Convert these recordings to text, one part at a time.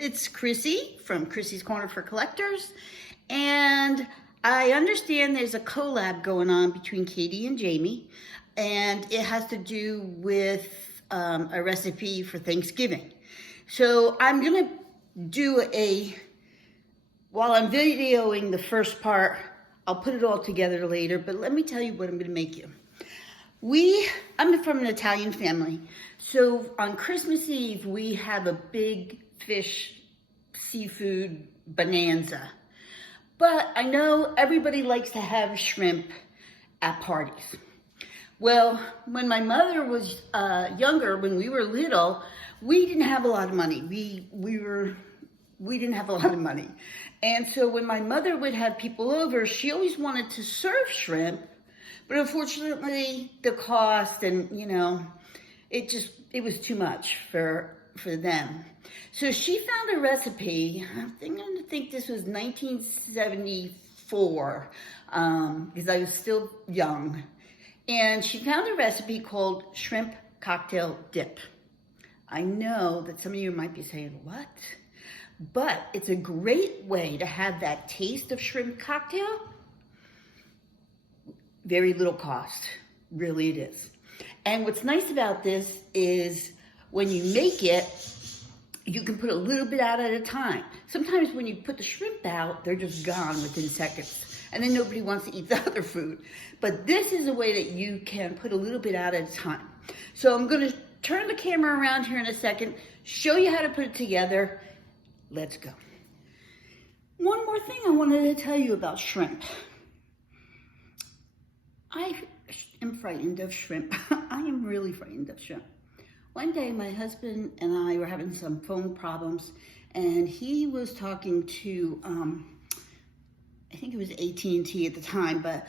It's Chrissy from Chrissy's Corner for Collectors, and I understand there's a collab going on between Katie and Jamie, and it has to do with a recipe for Thanksgiving. So I'm gonna do while I'm videoing the first part, I'll put it all together later, but let me tell you what I'm gonna make you. I'm from an Italian family, so on Christmas Eve, we have a big fish, seafood bonanza. But I know everybody likes to have shrimp at parties. Well, when my mother was younger, when we were little, we didn't have a lot of money. We didn't have a lot of money. And so when my mother would have people over, she always wanted to serve shrimp, but unfortunately the cost and, it was too much for them. So she found a recipe. I'm going to think this was 1974, because I was still young. And she found a recipe called shrimp cocktail dip. I know that some of you might be saying, what? But it's a great way to have that taste of shrimp cocktail. Very little cost, really it is. And what's nice about this is when you make it, you can put a little bit out at a time. Sometimes when you put the shrimp out, they're just gone within seconds. And then nobody wants to eat the other food. But this is a way that you can put a little bit out at a time. So I'm gonna turn the camera around here in a second, show you how to put it together. Let's go. One more thing I wanted to tell you about shrimp. I am frightened of shrimp. I am really frightened of shrimp. One day my husband and I were having some phone problems, and he was talking to, I think it was AT&T at the time, but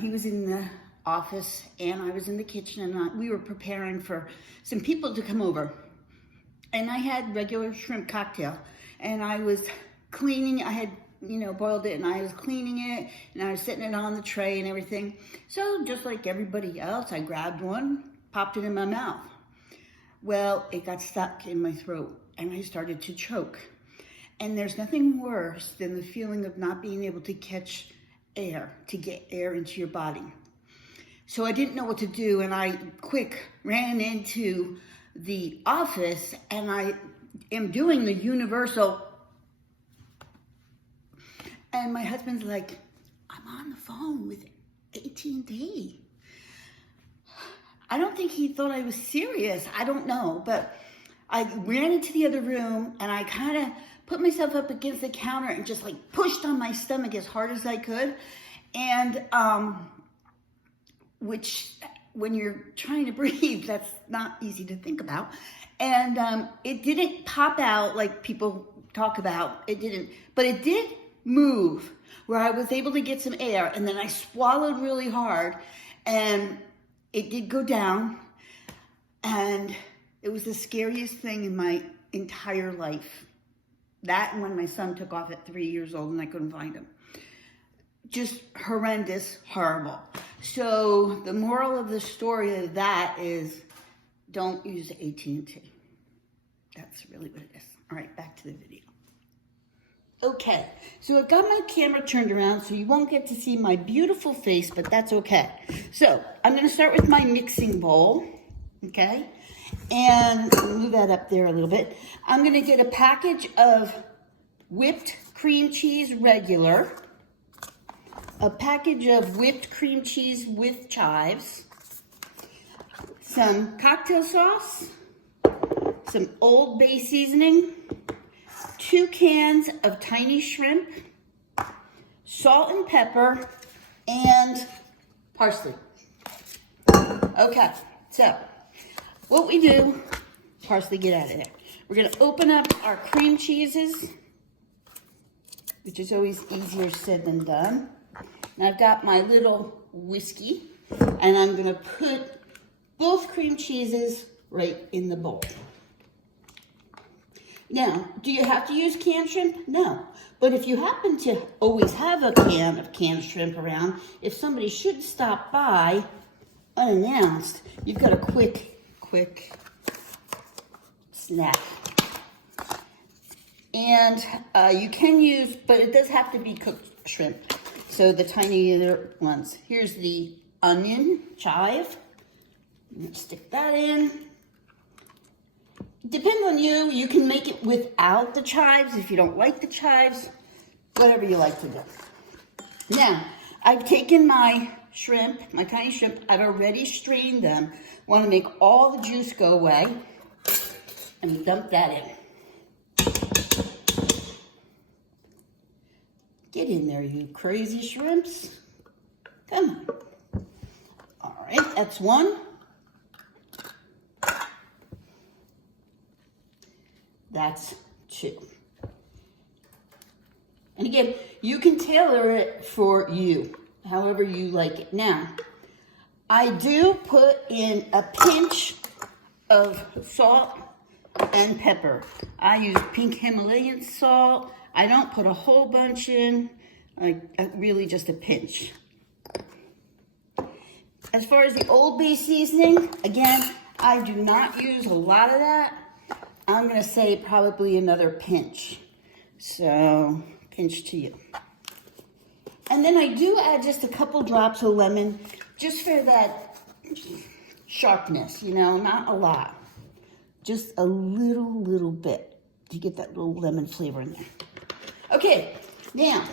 he was in the office and I was in the kitchen, and we were preparing for some people to come over. And I had regular shrimp cocktail, and I was cleaning. I had boiled it, and I was cleaning it, and I was setting it on the tray and everything. So just like everybody else, I grabbed one, popped it in my mouth. Well, it got stuck in my throat, and I started to choke. And there's nothing worse than the feeling of not being able to catch air, to get air into your body. So I didn't know what to do, and I ran into the office, and I am doing the universal. And my husband's like, I'm on the phone with AT&T. I don't think he thought I was serious. I don't know. But I ran into the other room, and I kind of put myself up against the counter and just pushed on my stomach as hard as I could. And which, when you're trying to breathe, that's not easy to think about. And it didn't pop out like people talk about. It didn't. But it did move where I was able to get some air, and then I swallowed really hard, and it did go down, and it was the scariest thing in my entire life. That and when my son took off at 3 years old and I couldn't find him. Just horrendous, horrible. So the moral of the story of that is don't use AT&T. That's really what it is. All right, back to the video. Okay, so I've got my camera turned around so you won't get to see my beautiful face, but that's okay. So I'm gonna start with my mixing bowl, okay? And move that up there a little bit. I'm gonna get a package of whipped cream cheese regular, a package of whipped cream cheese with chives, some cocktail sauce, some Old Bay seasoning, 2 cans of tiny shrimp, salt and pepper, and parsley. Okay, so what we do, parsley, get out of there. We're gonna open up our cream cheeses, which is always easier said than done. And I've got my little whiskey, and I'm gonna put both cream cheeses right in the bowl. Now, do you have to use canned shrimp? No. But if you happen to always have a can of canned shrimp around, if somebody should stop by unannounced, you've got a quick snack. And you can use, but it does have to be cooked shrimp. So the tinier ones. Here's the onion chive. I'm gonna stick that in. Depends on you. You can make it without the chives if you don't like the chives. Whatever you like to do. Now, I've taken my shrimp, my tiny shrimp. I've already strained them. Want to make all the juice go away. And dump that in. Get in there, you crazy shrimps. Come on. All right, that's one. That's two. And again, you can tailor it for you, however you like it. Now, I do put in a pinch of salt and pepper. I use pink Himalayan salt. I don't put a whole bunch in, really just a pinch. As far as the Old Bay seasoning, again, I do not use a lot of that. I'm gonna say probably another pinch. So, pinch to you. And then I do add just a couple drops of lemon, just for that sharpness, you know, not a lot. Just a little bit to get that little lemon flavor in there. Okay, now,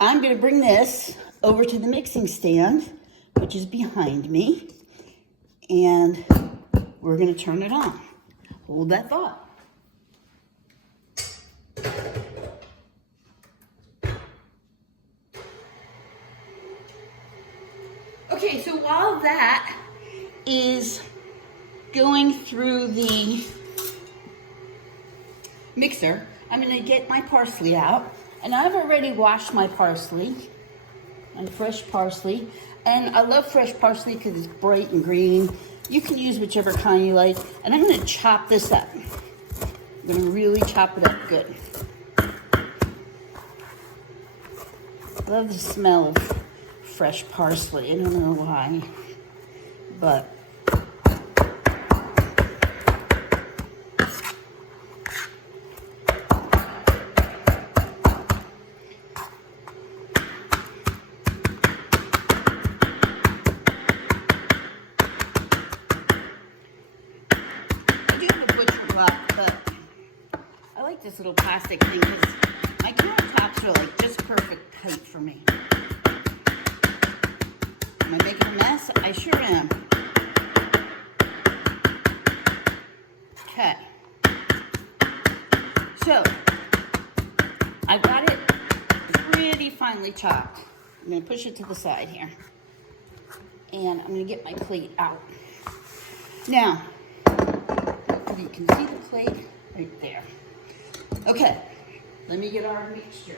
I'm gonna bring this over to the mixing stand, which is behind me, and we're gonna turn it on. Hold that thought. Okay, so while that is going through the mixer, I'm gonna get my parsley out, and I've already washed my parsley, and fresh parsley, and I love fresh parsley because it's bright and green. You can use whichever kind you like, and I'm gonna chop this up. I'm gonna really chop it up good. I love the smell of fresh parsley. I don't know why, but I like this little plastic thing because my countertops are like just perfect height for me. Am I making a mess? I sure am. Okay. So, I got it pretty finely chopped. I'm going to push it to the side here. And I'm going to get my plate out. Now, you can see the plate right there. Okay, let me get our mixture.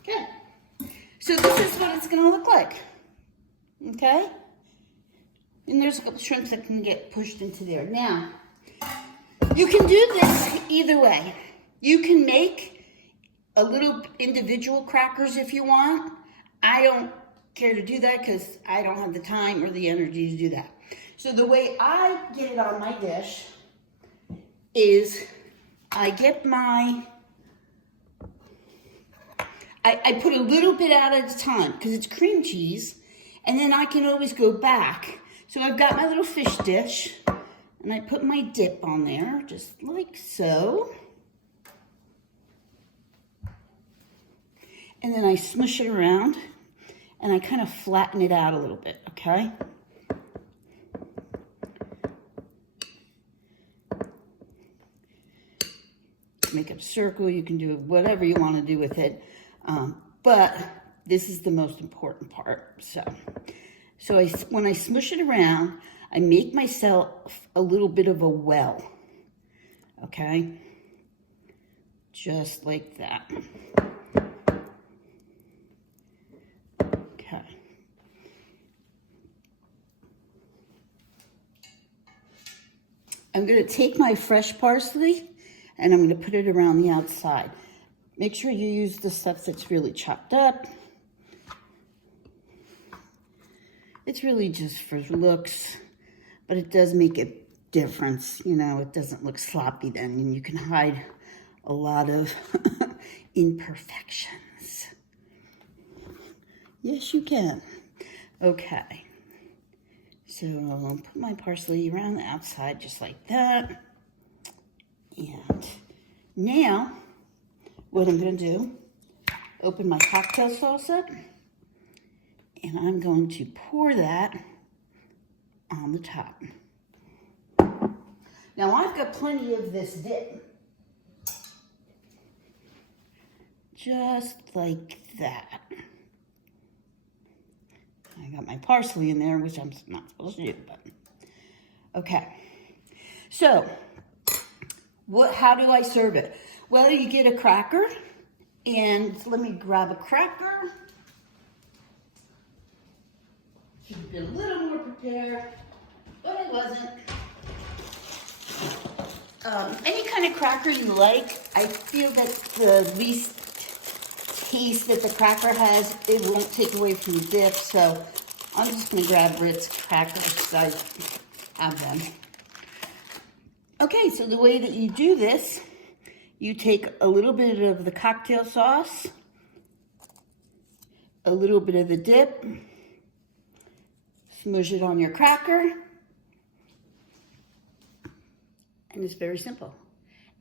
Okay, so this is what it's gonna look like, okay? And there's a couple shrimps that can get pushed into there. Now, you can do this either way. You can make a little individual crackers if you want. I don't care to do that because I don't have the time or the energy to do that. So the way I get it on my dish is I get my, I put a little bit out at a time because it's cream cheese, and then I can always go back. So I've got my little fish dish, and I put my dip on there, just like so. And then I smush it around, and I kind of flatten it out a little bit, okay? Make a circle, you can do whatever you want to do with it. But this is the most important part, so when I smush it around, I make myself a little bit of a well, okay? Just like that. Okay. I'm going to take my fresh parsley and I'm going to put it around the outside. Make sure you use the stuff that's really chopped up. It's really just for looks, but it does make a difference. You know, it doesn't look sloppy then, and you can hide a lot of imperfections. Yes, you can. Okay. So I'll put my parsley around the outside just like that. And now, what I'm going to do, open my cocktail sauce up, and I'm going to pour that on the top. Now I've got plenty of this dip. Just like that. I got my parsley in there, which I'm not supposed to do, but okay. So, how do I serve it? Well, you get a cracker, and let me grab a cracker. Should have been a little more prepared, but I wasn't. Any kind of cracker you like. I feel that the least taste that the cracker has, it won't take away from the dip, so I'm just going to grab Ritz crackers because I have them. Okay, so the way that you do this, you take a little bit of the cocktail sauce, a little bit of the dip, smoosh it on your cracker, and it's very simple.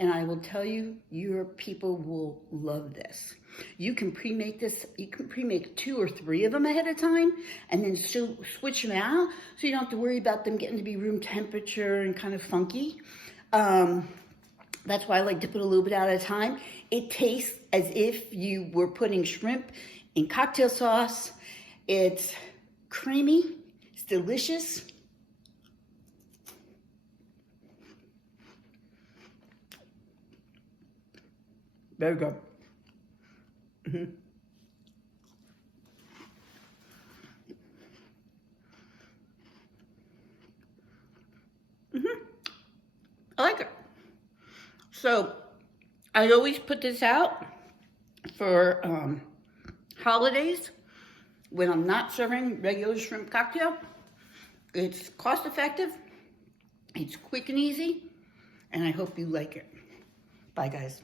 And I will tell you, your people will love this. You can pre-make this, you can pre-make 2 or 3 of them ahead of time, and then switch them out, so you don't have to worry about them getting to be room temperature and kind of funky. That's why I like to put a little bit out at a time. It tastes as if you were putting shrimp in cocktail sauce. It's creamy, it's delicious. Very good. Mm-hmm. Mm-hmm. I like it. So I always put this out for holidays when I'm not serving regular shrimp cocktail. It's cost effective, it's quick and easy, and I hope you like it. Bye, guys.